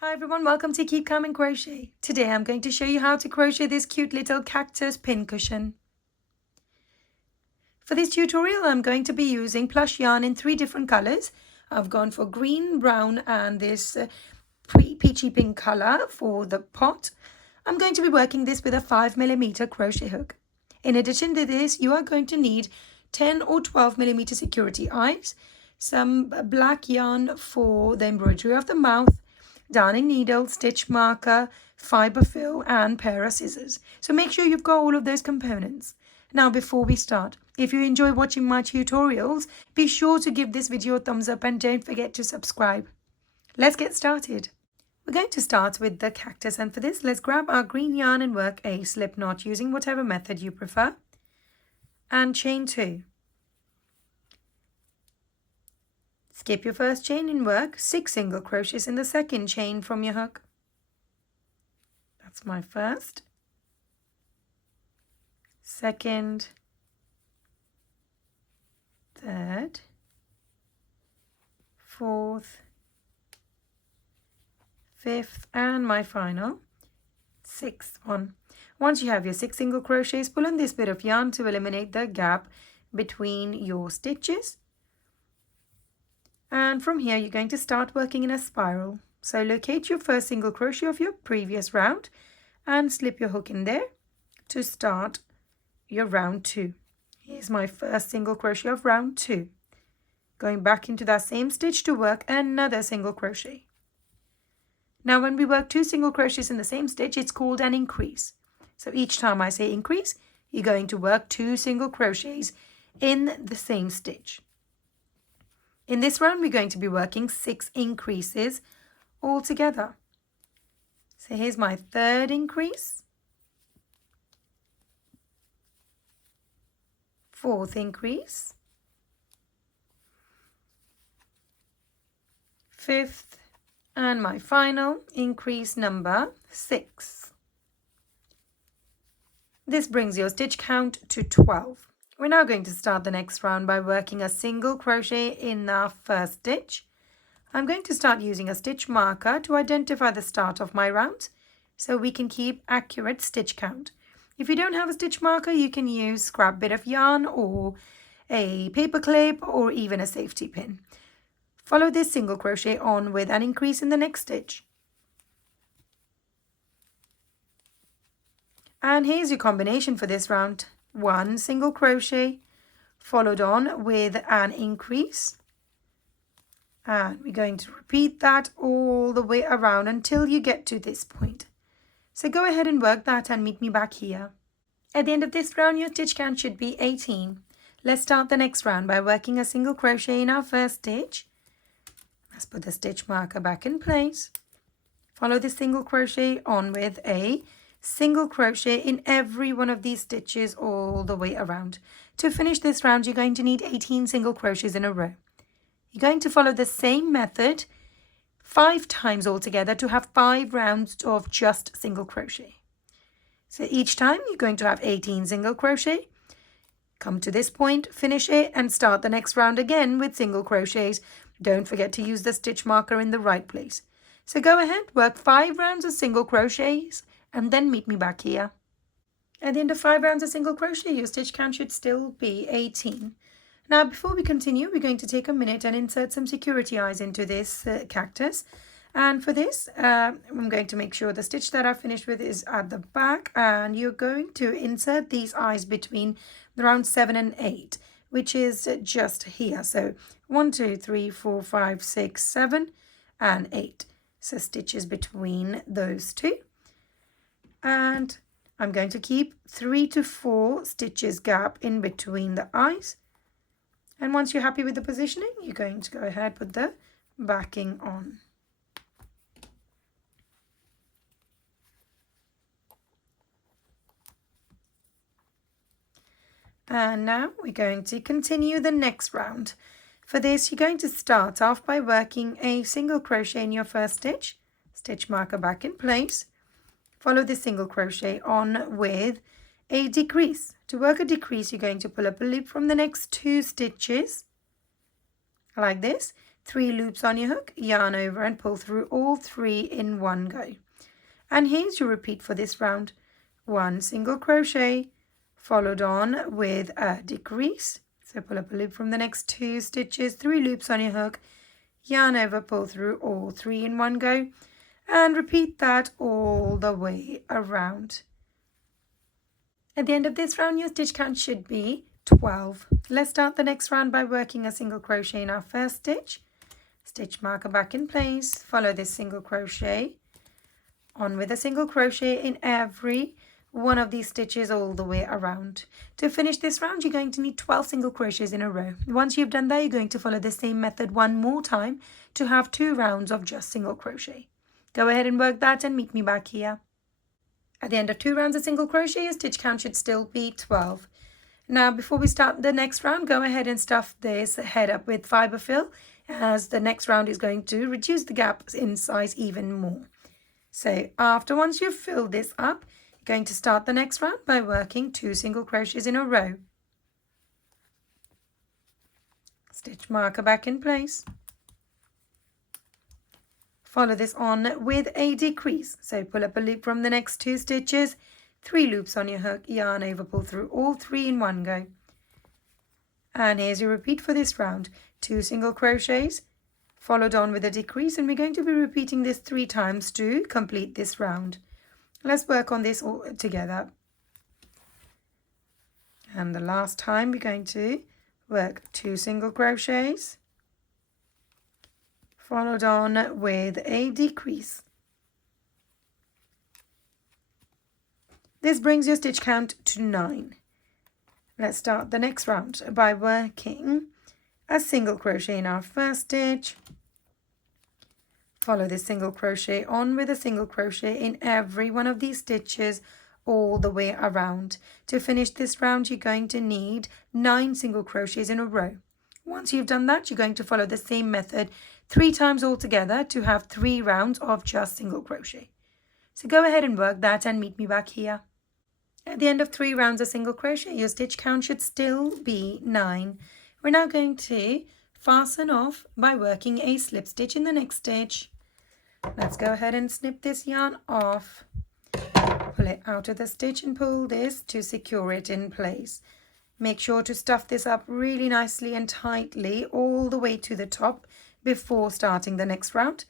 Hi everyone, welcome to Keep Calm and Crochet. Today I'm going to show you how to crochet this cute little cactus pincushion. For this tutorial I'm going to be using plush yarn in 3 different colors. I've gone for green, brown and this peachy pink color for the pot. I'm going to be working this with a 5mm crochet hook. In addition to this, you are going to need 10 or 12mm security eyes, some black yarn for the embroidery of the mouth, darning needle, stitch marker, fiber fill and pair of scissors. So make sure you've got all of those components. Now before we start, if you enjoy watching my tutorials, be sure to give this video a thumbs up and don't forget to subscribe. Let's get started. We're going to start with the cactus, and for this let's grab our green yarn and work a slip knot using whatever method you prefer and chain 2. Skip your first chain and work 6 single crochets in the second chain from your hook. That's my first, second, third, fourth, fifth and my final 6th one. Once you have your 6 single crochets, pull on this bit of yarn to eliminate the gap between your stitches. And from here you're going to start working in a spiral. So locate your first single crochet of your previous round and slip your hook in there to start your round 2. Here's my first single crochet of round 2. Going back into that same stitch to work another single crochet. Now when we work 2 single crochets in the same stitch, it's called an increase. So each time I say increase, you're going to work 2 single crochets in the same stitch. In this round, we're going to be working 6 increases all together. So here's my third increase, fourth increase, fifth, and my final increase number 6. This brings your stitch count to 12. We're now going to start the next round by working a single crochet in our first stitch. I'm going to start using a stitch marker to identify the start of my round so we can keep accurate stitch count. If you don't have a stitch marker, you can use a scrap bit of yarn or a paper clip or even a safety pin. Follow this single crochet on with an increase in the next stitch. And here's your combination for this round. 1 single crochet followed on with an increase, and we're going to repeat that all the way around until you get to this point. So go ahead and work that and meet me back here. At the end of this round your stitch count should be 18. Let's start the next round by working a single crochet in our first stitch. Let's put the stitch marker back in place. Follow the single crochet on with a single crochet in every one of these stitches all the way around. To finish this round, you're going to need 18 single crochets in a row. You're going to follow the same method 5 times altogether to have 5 rounds of just single crochet. So each time you're going to have 18 single crochet. Come to this point, finish it and start the next round again with single crochets. Don't forget to use the stitch marker in the right place. So go ahead, work 5 rounds of single crochets and then meet me back here. At the end of 5 rounds of single crochet, your stitch count should still be 18. Now before we continue, we're going to take a minute and insert some security eyes into this cactus. And for this, I'm going to make sure the stitch that I finished with is at the back, and you're going to insert these eyes between round 7 and 8, which is just here. So 1, 2, 3, 4, 5, 6, 7 and 8. So stitches between those 2. And I'm going to keep 3 to 4 stitches gap in between the eyes. And once you're happy with the positioning, you're going to go ahead put the backing on. And now we're going to continue the next round. For this, you're going to start off by working a single crochet in your first stitch, stitch marker back in place. Follow the single crochet on with a decrease. To work a decrease, you're going to pull up a loop from the next 2 stitches like this. 3 loops on your hook, yarn over and pull through all 3 in one go. And here's your repeat for this round. 1 single crochet followed on with a decrease. So pull up a loop from the next 2 stitches, 3 loops on your hook, yarn over, pull through all 3 in one go, and repeat that all the way around. At the end of this round, your stitch count should be 12. Let's start the next round by working a single crochet in our first stitch. Stitch marker back in place, follow this single crochet, on with a single crochet in every one of these stitches all the way around. To finish this round, you're going to need 12 single crochets in a row. Once you've done that, you're going to follow the same method one more time to have 2 rounds of just single crochet. Go ahead and work that and meet me back here. At the end of 2 rounds of single crochet, your stitch count should still be 12. Now, before we start the next round, go ahead and stuff this head up with fiber fill, as the next round is going to reduce the gaps in size even more. So once you've filled this up, you're going to start the next round by working 2 single crochets in a row. Stitch marker back in place. Follow this on with a decrease. So pull up a loop from the next 2 stitches, 3 loops on your hook, yarn over, pull through all 3 in one go. And here's your repeat for this round. 2 single crochets followed on with a decrease, and we're going to be repeating this 3 times to complete this round. Let's work on this all together. And the last time we're going to work 2 single crochets followed on with a decrease. This brings your stitch count to 9. Let's start the next round by working a single crochet in our first stitch. Follow this single crochet on with a single crochet in every one of these stitches all the way around. To finish this round, you're going to need 9 single crochets in a row. Once you've done that, you're going to follow the same method 3 times altogether to have 3 rounds of just single crochet. So go ahead and work that and meet me back here. At the end of 3 rounds of single crochet, your stitch count should still be 9. We're now going to fasten off by working a slip stitch in the next stitch. Let's go ahead and snip this yarn off. Pull it out of the stitch and pull this to secure it in place. Make sure to stuff this up really nicely and tightly all the way to the top before starting the next round.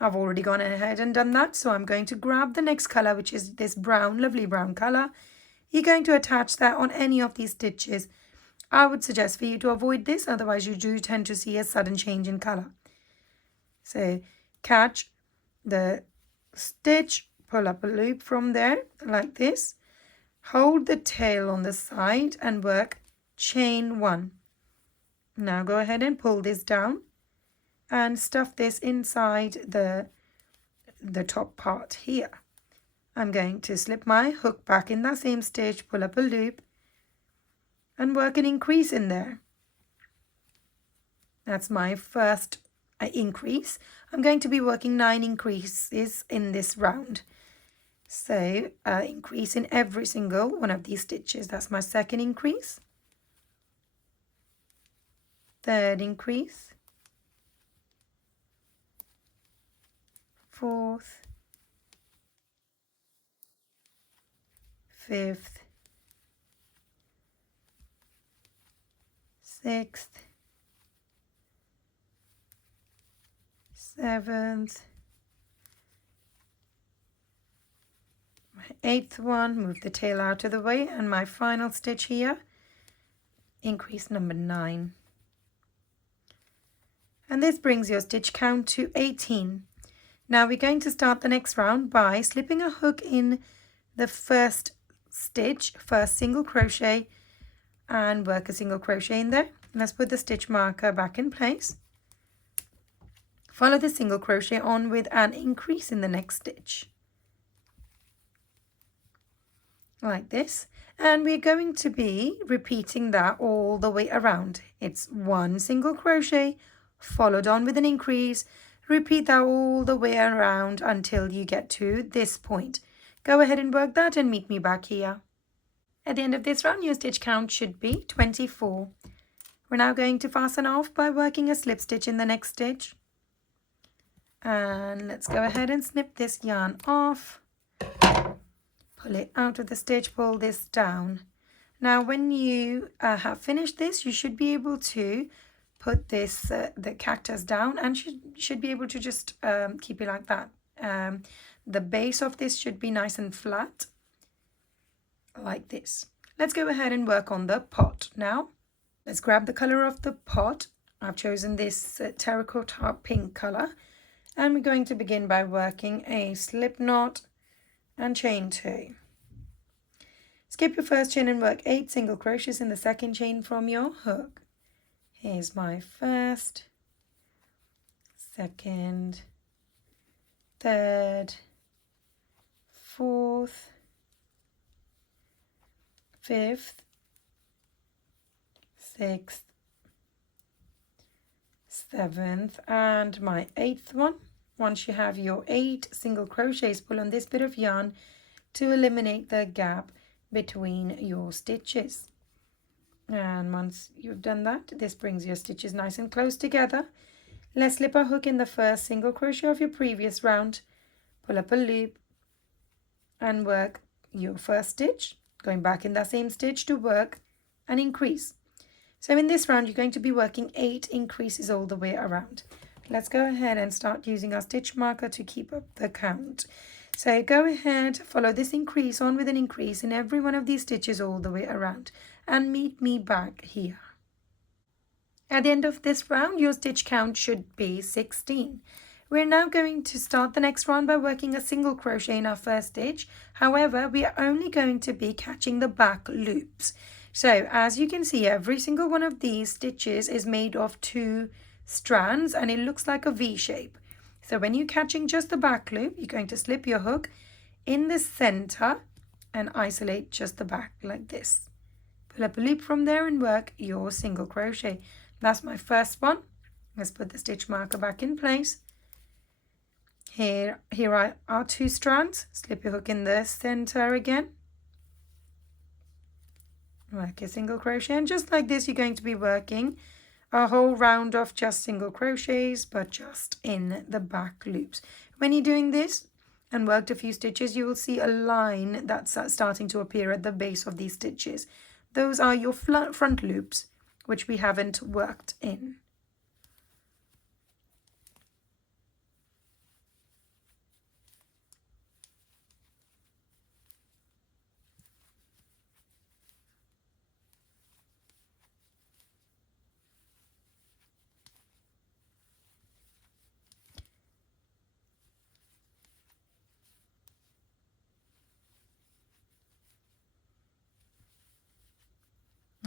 I've already gone ahead and done that, so I'm going to grab the next color, which is this brown, lovely brown color. You're going to attach that on any of these stitches. I would suggest for you to avoid this, otherwise you do tend to see a sudden change in color. So catch the stitch, pull up a loop from there like this. Hold the tail on the side and work chain 1. Now go ahead and pull this down and stuff this inside the top part here. I'm going to slip my hook back in that same stitch, pull up a loop and work an increase in there. That's my first increase. I'm going to be working 9 increases in this round. So increase in every single one of these stitches. That's my second increase. Third increase. Fourth. Fifth. Sixth. Seventh. My 8th one, move the tail out of the way, and my final stitch here, increase number 9. And this brings your stitch count to 18. Now we're going to start the next round by slipping a hook in the first stitch, first single crochet, and work a single crochet in there. Let's put the stitch marker back in place. Follow the single crochet on with an increase in the next stitch. Like this. And we're going to be repeating that all the way around. It's 1 single crochet, followed on with an increase. Repeat that all the way around until you get to this point. Go ahead and work that and meet me back here. At the end of this round, your stitch count should be 24. We're now going to fasten off by working a slip stitch in the next stitch. And let's go ahead and snip this yarn off. Pull it out of the stitch, pull this down. Now when you have finished this, you should be able to put this the cactus down, and should be able to just keep it like that. The base of this should be nice and flat, like this. Let's go ahead and work on the pot now. Let's grab the color of the pot. I've chosen this terracotta pink color, and we're going to begin by working a slip knot and chain 2. Skip your first chain and work 8 single crochets in the second chain from your hook. Here's my first, second, third, fourth, fifth, sixth, seventh, and my 8th one. Once you have your 8 single crochets, pull on this bit of yarn to eliminate the gap between your stitches. And once you've done that, this brings your stitches nice and close together. Let's slip our hook in the first single crochet of your previous round, pull up a loop and work your first stitch, going back in that same stitch to work an increase. So in this round, you're going to be working 8 increases all the way around. Let's go ahead and start using our stitch marker to keep up the count. So go ahead, follow this increase on with an increase in every one of these stitches all the way around, and meet me back here. At the end of this round, your stitch count should be 16. We're now going to start the next round by working a single crochet in our first stitch. However, we are only going to be catching the back loops. So as you can see, every single one of these stitches is made of 2 strands, and it looks like a V shape. So when you're catching just the back loop, you're going to slip your hook in the center and isolate just the back like this. Pull up a loop from there and work your single crochet. That's my first one. Let's put the stitch marker back in place. Here are our 2 strands. Slip your hook in the center again. Work a single crochet, and just like this, you're going to be working a whole round of just single crochets, but just in the back loops. When you're doing this and worked a few stitches, you will see a line that's starting to appear at the base of these stitches. Those are your front loops, which we haven't worked in.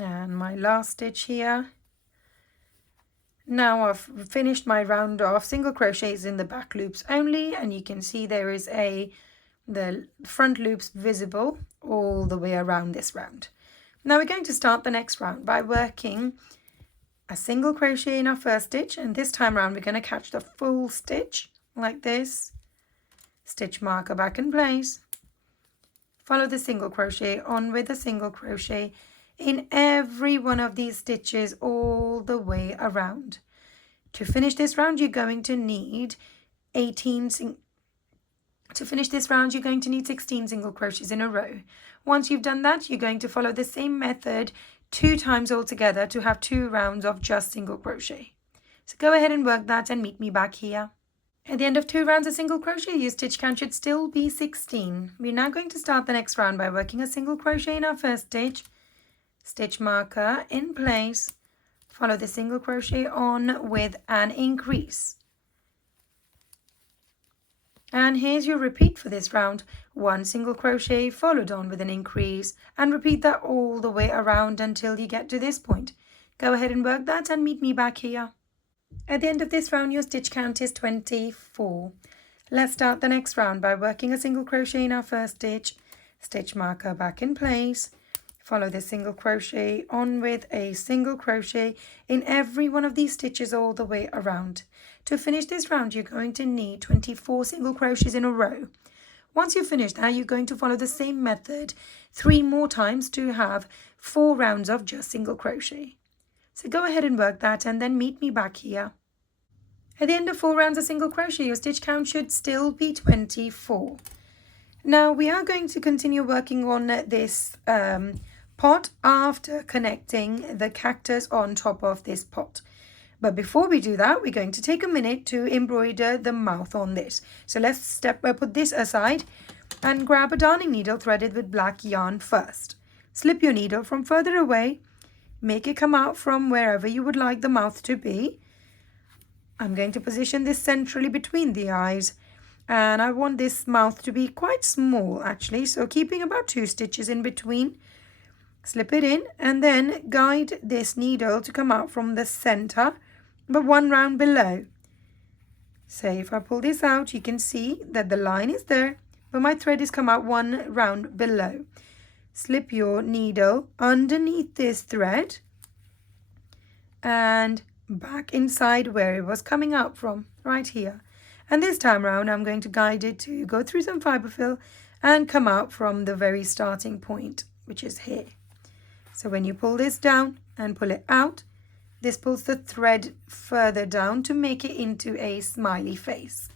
And my last stitch here. Now I've finished my round of single crochets in the back loops only, and you can see there is the front loops visible all the way around this round. Now we're going to start the next round by working a single crochet in our first stitch, and this time around we're going to catch the full stitch like this. Stitch marker back in place. Follow the single crochet on with a single crochet in every one of these stitches all the way around. To finish this round, you're going to need 16 single crochets in a row. Once you've done that, you're going to follow the same method 2 times altogether to have 2 rounds of just single crochet. So go ahead and work that and meet me back here. At the end of 2 rounds of single crochet, your stitch count should still be 16. We're now going to start the next round by working a single crochet in our first stitch. Stitch marker in place, follow the single crochet on with an increase. And here's your repeat for this round. 1 single crochet followed on with an increase, and repeat that all the way around until you get to this point. Go ahead and work that and meet me back here. At the end of this round, your stitch count is 24. Let's start the next round by working a single crochet in our first stitch. Stitch marker back in place. Follow the single crochet on with a single crochet in every one of these stitches all the way around. To finish this round, you're going to need 24 single crochets in a row. Once you've finished that, you're going to follow the same method 3 more times to have 4 rounds of just single crochet. So go ahead and work that and then meet me back here. At the end of 4 rounds of single crochet, your stitch count should still be 24. Now we are going to continue working on this pot after connecting the cactus on top of this pot. But before we do that, we're going to take a minute to embroider the mouth on this. So let's put this aside and grab a darning needle threaded with black yarn first. Slip your needle from further away, make it come out from wherever you would like the mouth to be. I'm going to position this centrally between the eyes, and I want this mouth to be quite small actually, so keeping about 2 stitches in between. Slip it in and then guide this needle to come out from the center, but 1 round below. So if I pull this out, you can see that the line is there, but my thread has come out 1 round below. Slip your needle underneath this thread and back inside where it was coming out from, right here. And this time around, I'm going to guide it to go through some fiber fill and come out from the very starting point, which is here. So when you pull this down and pull it out, this pulls the thread further down to make it into a smiley face.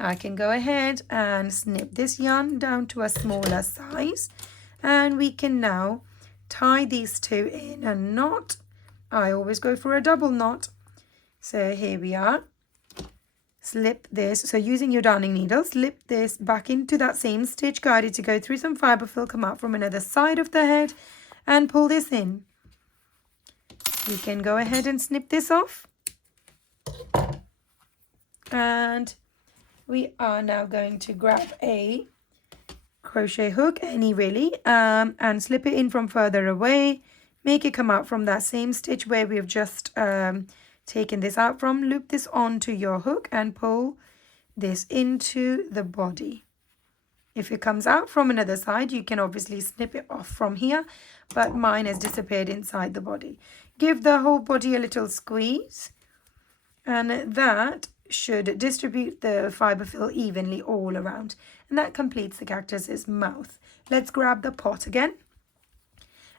I can go ahead and snip this yarn down to a smaller size, and we can now tie these 2 in a knot. I always go for a double knot. So here we are. Slip this, so using your darning needle, slip this back into that same stitch, guide it to go through some fiber fill, come out from another side of the head and pull this in. We can go ahead and snip this off. And we are now going to grab a crochet hook, any really, and slip it in from further away. Make it come out from that same stitch where we have just taken this out from. Loop this onto your hook and pull this into the body. If it comes out from another side, you can obviously snip it off from here, but mine has disappeared inside the body. Give the whole body a little squeeze, and that should distribute the fiber fill evenly all around, and that completes the cactus's mouth. Let's grab the pot again,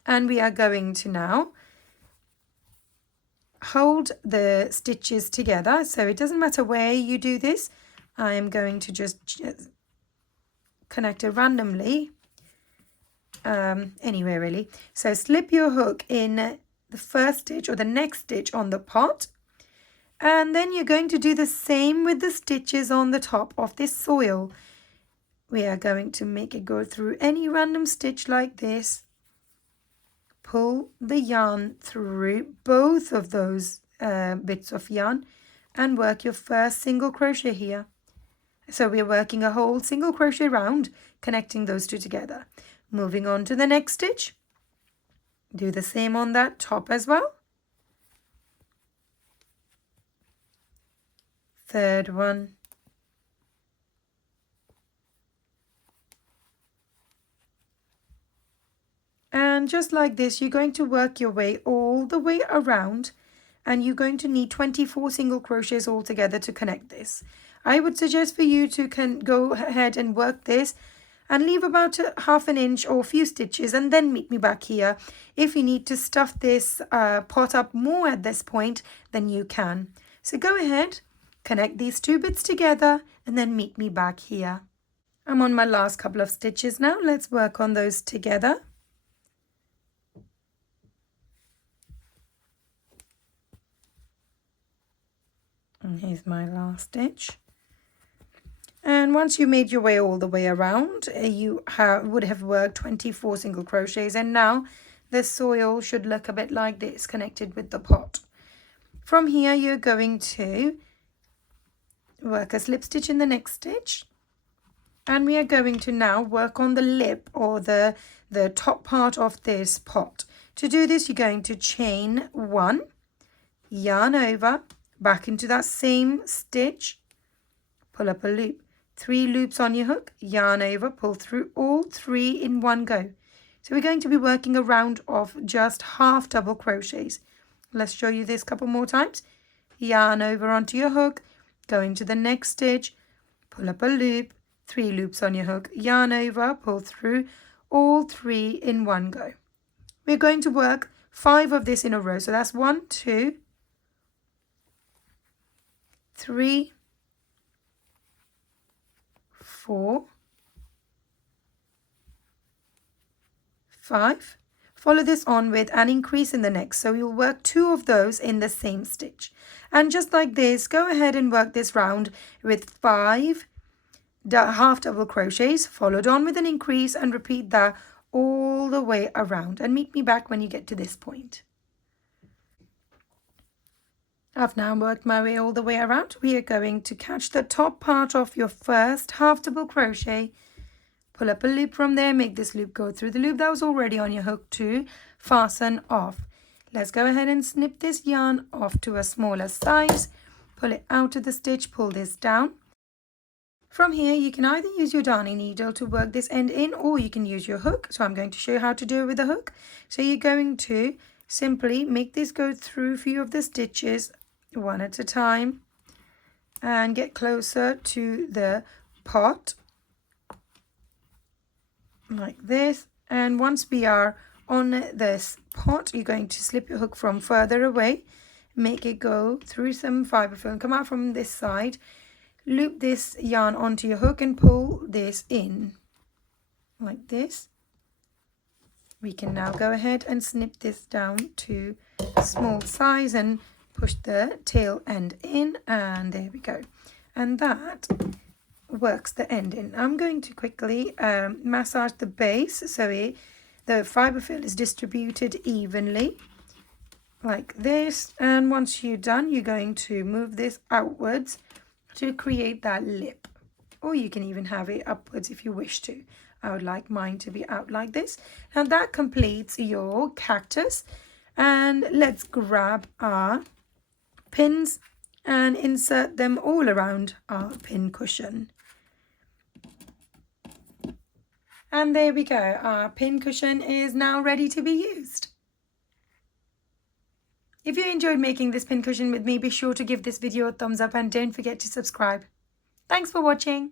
and we are going to now hold the stitches together. So it doesn't matter where you do this. I am going to just connect it randomly, anywhere really. So slip your hook in the first stitch or the next stitch on the pot, and then you're going to do the same with the stitches on the top of this soil. We are going to make it go through any random stitch like this. Pull the yarn through both of those bits of yarn and work your first single crochet here. So we're working a whole single crochet round, connecting those 2 together. Moving on to the next stitch. Do the same on that top as well. Third one. And just like this, you're going to work your way all the way around, and you're going to need 24 single crochets altogether to connect this. I would suggest for you to go ahead and work this and leave about ½ an inch or a few stitches, and then meet me back here. If you need to stuff this pot up more at this point, then you can. So go ahead, connect these 2 bits together, and then meet me back here. I'm on my last couple of stitches now. Let's work on those together. And here's my last stitch. And once you made your way all the way around, you would have worked 24 single crochets, and now the soil should look a bit like this, connected with the pot. From here, you're going to work a slip stitch in the next stitch, and we are going to now work on the lip or the top part of this pot. To do this, you're going to chain 1, yarn over, back into that same stitch, pull up a loop, 3 loops on your hook, yarn over, pull through all 3 in one go. So we're going to be working a round of just half double crochets. Let's show you this a couple more times. Yarn over onto your hook, go into the next stitch, pull up a loop, 3 loops on your hook, yarn over, pull through all 3 in one go. We're going to work 5 of this in a row. So that's 1, 2, 3, 4, 5. Follow this on with an increase in the next. So you'll work 2 of those in the same stitch. And just like this, go ahead and work this round with 5 half double crochets, followed on with an increase, and repeat that all the way around. And meet me back when you get to this point. I've now worked my way all the way around. We are going to catch the top part of your first half double crochet, pull up a loop from there, make this loop go through the loop that was already on your hook to fasten off. Let's go ahead and snip this yarn off to a smaller size, pull it out of the stitch, pull this down. From here, you can either use your darning needle to work this end in, or you can use your hook. So I'm going to show you how to do it with a hook. So you're going to simply make this go through a few of the stitches one at a time and get closer to the pot like this. And once we are on this pot, you're going to slip your hook from further away, make it go through some fibre fill and come out from this side, loop this yarn onto your hook and pull this in like this. We can now go ahead and snip this down to a small size and push the tail end in, and there we go. And that works the end in. I'm going to quickly massage the base so the fibre fill is distributed evenly like this. And once you're done, you're going to move this outwards to create that lip, or you can even have it upwards if you wish to. I would like mine to be out like this. And that completes your cactus. And let's grab our pins and insert them all around our pin cushion. And there we go, our pin cushion is now ready to be used. If you enjoyed making this pin cushion with me, be sure to give this video a thumbs up and don't forget to subscribe. Thanks for watching.